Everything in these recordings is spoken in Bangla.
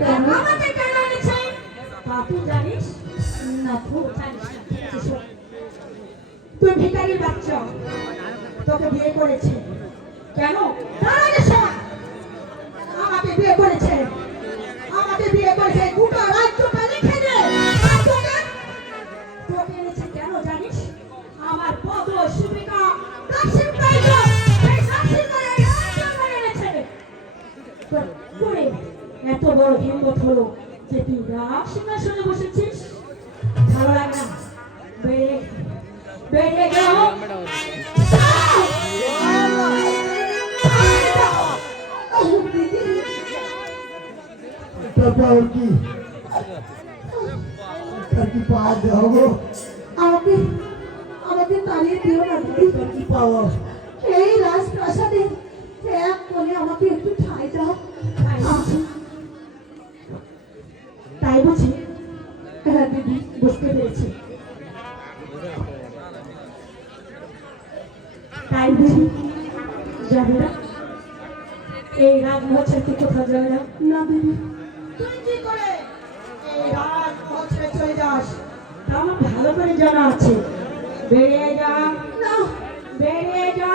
কেন? আমাকে কেন এনেছে? জানিস? না জানিস। তুই ভিখারির বাচ্চা, তোকে বিয়ে করেছে। কেন? তার আমাকে বিয়ে করেছে। বড় হিম্মত হলো যে তুই রাগ সিংহাসনে বসেছিস? ভালো লাগে না? বেরিয়ে বেরিয়ে গেল তারপর কি? তার কি পাওয়া দেবো আমাকে আমাকে তাড়িয়ে দিও না দিদি। কি পাওয়া? এই রাজপ্রাসাদে এক কোণে আমাকে একটু বুঝি যাবে না এই রাজমহল ছেড়ে তুই কোথাও যাবে না। না দিদি। তুই কি করে এই রাজমহল ছেড়ে চলে যাস? আমার ভালো করে জানা আছে। বেরিয়ে যা। না। বেরিয়ে যা।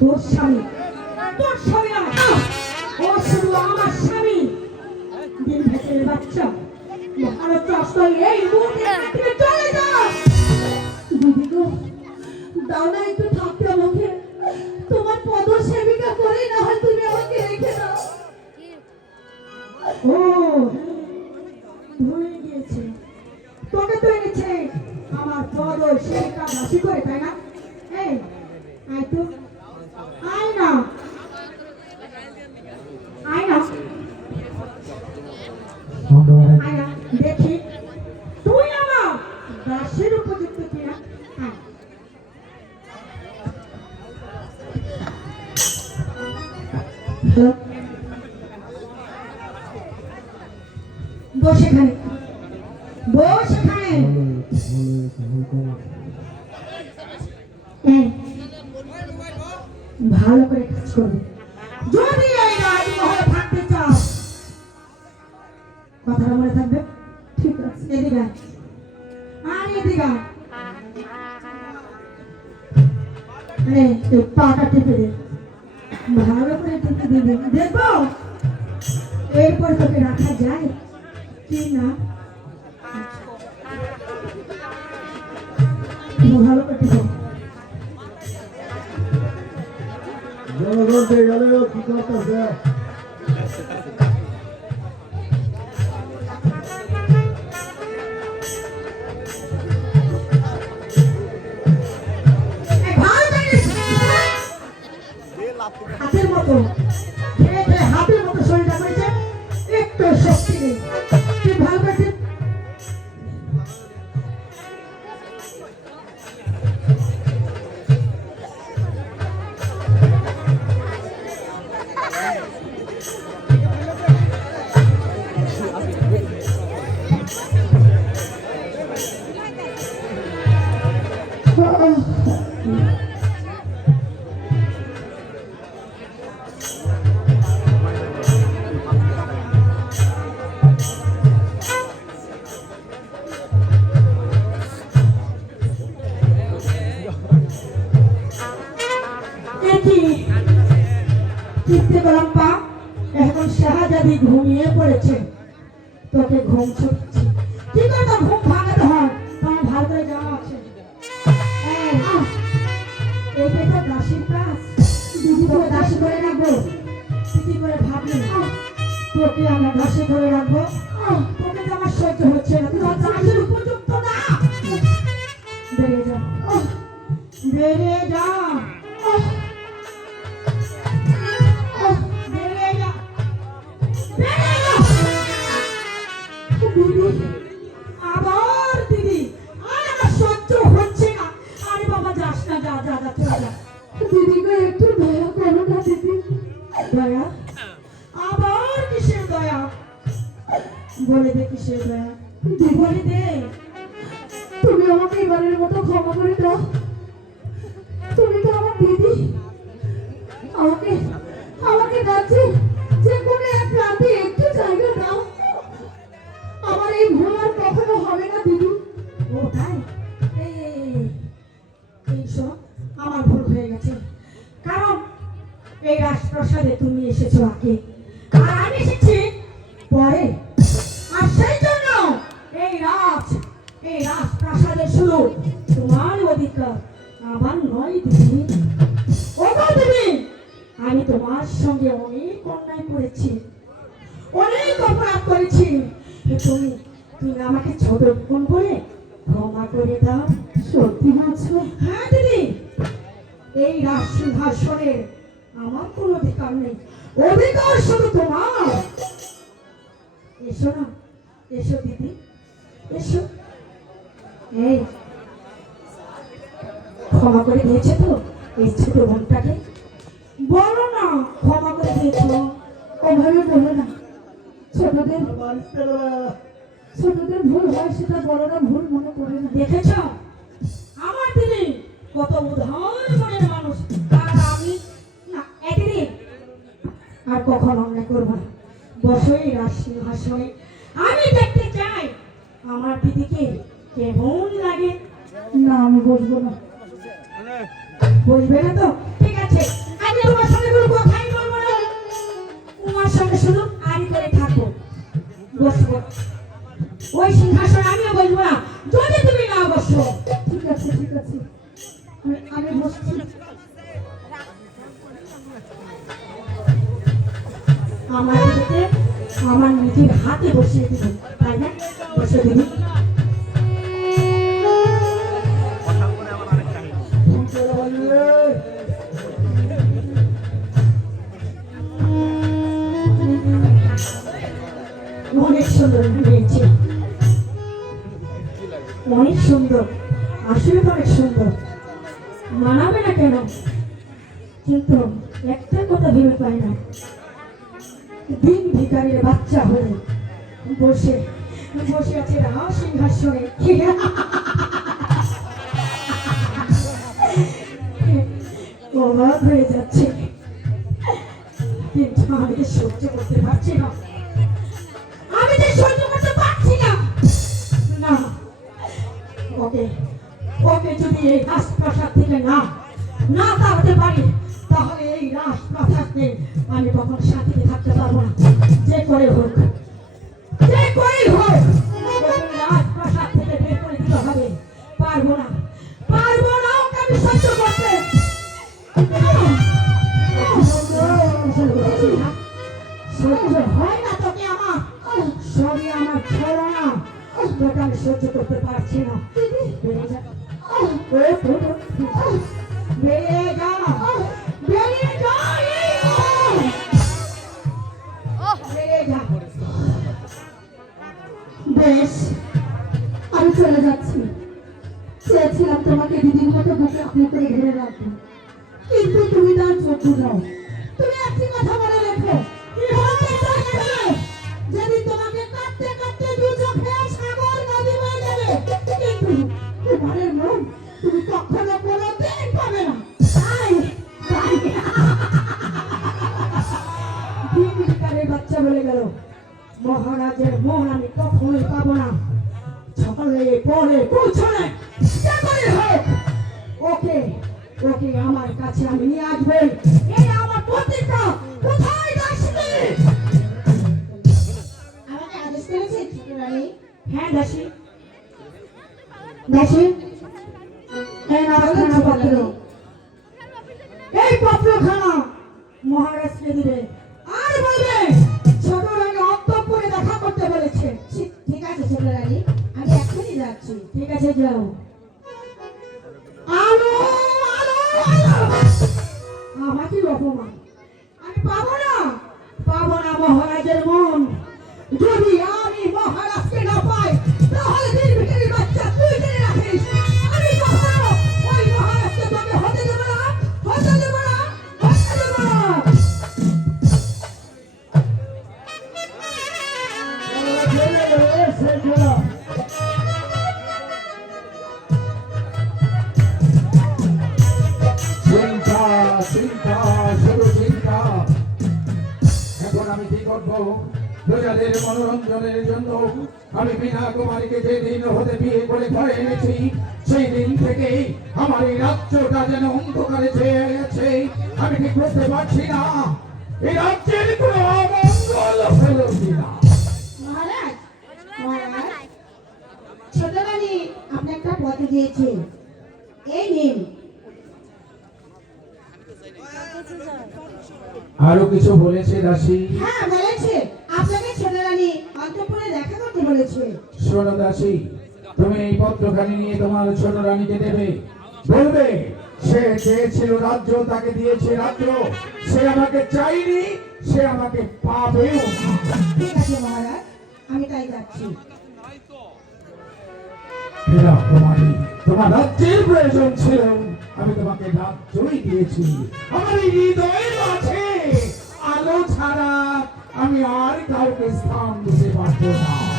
তোর স্বামী তোর স্বামী ও শুধু আমার স্বামী। দিন ভেতরের বাচ্চা মহারাজ এই নে তুই পাটা টিপে দে ভালো করে টিপে দিবি দেখবো এরপর তোকে রাখা যায় কি না ভালো করে টিপে জনগণ গেলে কি করতেছে হাতের মতো পা এখন শাহজাদি ঘুমিয়ে পড়েছে। তোকে ঘুম ছুটতে Thank you. আমার ভুল হয়ে গেছে। কারণ এই রাজপ্রাসাদে তুমি এসেছ আগে। আর আমি এসেছি পরে। আর সেই জন্য এই রাজ, এই রাজপ্রাসাদে শুরু তোমার অধিকার, আমার নয় দিদি। ও দিদি, আমি তোমার সঙ্গে এসো, দিদি। এসো। এই। ক্ষমা করে দিয়েছে তো এই ছোট বোনটাকে। বলো না, ক্ষমা করে দিয়েছ। ওভাবে বলো না। ছোটদের ছোটদের ভুল হয়, সেটা বড়রা ভুল মনে করে না। দেখেছ? আমার দিদি কত উদাহরণ মনের মানুষ। আর আমি না একদিন আর কখন আমরা করব না। বসই রাশি সিংহাসনে আমি দেখতে চাই। আমার দিদিকে কেমন লাগে? না আমি বসবো না। বসবে না তো? অনেক সুন্দর, আসলে অনেক সুন্দর। মানাবে না কেন? কিন্তু একটা কথা ভেবে পাই না। দিন ভিকারির বাচ্চা হয়ে বসে বসে আছে রাও সিংহাসনে। অবাক হয়ে যাচ্ছে। কিন্তু আমি সহ্য করতে পারছি না। ওকে ওকে যদি এই রাজপ্রাসাদ থেকে না না তাড়াতে পারি, তাহলে এই রাজপ্রাসাদে আমি কখন শান্তিতে থাকতে পারব না। যে করে হোক, যে হোক করে করতে। হয় না তোকে আমার, সবই আমার ছড়া করতে পারছি না। বেরিয়ে যা বেশ, আমি চলে যাচ্ছি। চেয়েছিলাম তোমাকে দিদির মতো বুকে আপনি করে ঘিরে রাখব কিন্তু তুমি তার চক্ষু দাও তুমি একটি কথা বলে গেল। মহারাজের মন আমি কখনোই পাবো না। ছলে পরে হোক। ওকে ওকে আমার কাছে আমি নিয়ে আসবে। এই আমার প্রতিজ্ঞা কোথায় দাসী আমাকে আদেশ করেছে হ্যাঁ দাসী। দাসী? আরও কিছু বলেছে দাসী? হ্যাঁ বলেছে। আপনাকে ছোট রানী অন্তপুরে দেখা করতে বলেছে। শোনো দাসী তুমি এই পত্রখানি নিয়ে তোমার ছোট রানীকে দেবে। বলবে সে চেয়েছিল রাজ্য তাকে দিয়েছে রাজ্য। সে আমাকে চাইনি সে আমাকে পাবেও ঠিক আছে মহারাজ আমি তাই যাচ্ছি। হীরা কুমারী তোমার রাজ্যের প্রয়োজন ছিল। আমি তোমাকে রাজ্যই দিয়েছি। আমার হৃদয়ের মাঝে আলো ছাড়া আমি আর কাউকে স্থান দিতে পারব না।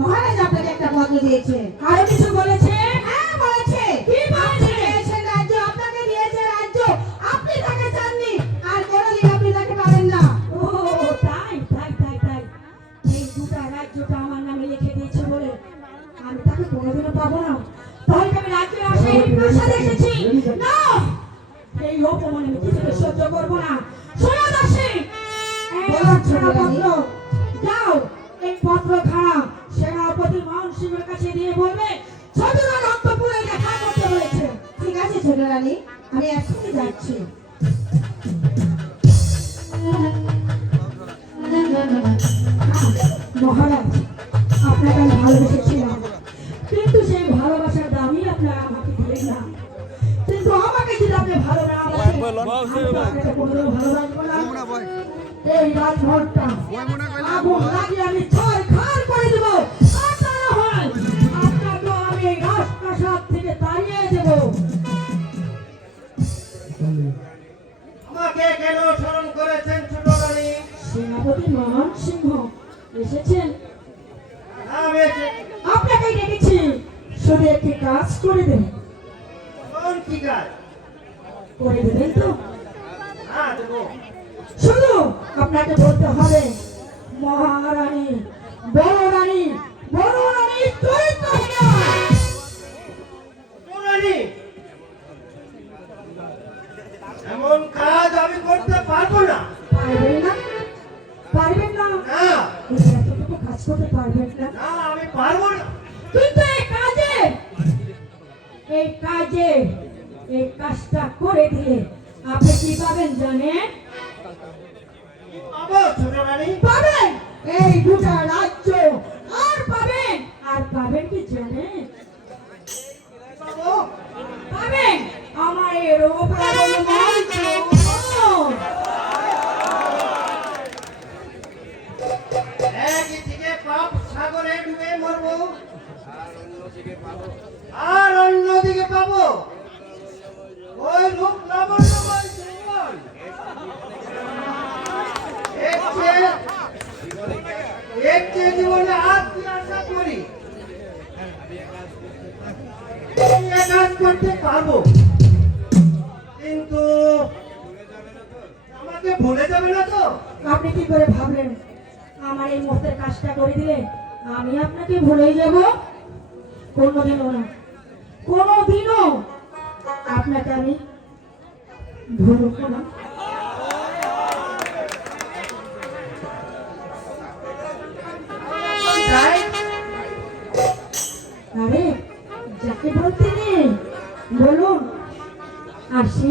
মহারাজ আপনাকে একটা পত্র দিয়েছে। আরও কিছু বলেছে? মহারাজ আপনাকে আমি ভালোবেসেছিলাম কিন্তু সেই ভালোবাসার দামই আপনারা আমাকে দিলেন না। কিন্তু আমাকে যদি আপনি ভালো না। এই রাজভবনটা আগুন লাগিয়ে আমি ছয় খার করে দেবো। আর তা না আপনাকেও আমি এই রাজপ্রাসাদ থেকে তাড়িয়ে দেবো। আমাকে কেন সেনাপতি মান সিংহ এসেছেন আপনাকে ডেকেছি। শুধু একটি কাজ করে কাজ? করে দেবেন তো? হ্যাঁ শুধু আপনাকে বলতে হবে মহারানী বড় রানী বড় রানী এমন কাজ আমি করতে পারব না। করতে পারবেন না। না আমি পারব না। কিন্তু এই কাজে এই কাজে এই কাজটা করে দিয়ে আপনি কি পাবেন জানেন? পাবেন? এই দুটা রাজ্য আমাকে ভুলে যাবে না তো? আপনি কি করে ভাবলেন? আমার এই মুহূর্তের কাজটা করে দিলে আমি আপনাকে ভুলেই যাব? কোনোদিনও না। কোনোদিনও আপনাকে আমি ভুলব না। আরে যাকে বলতে নেই বলুন আর বিনা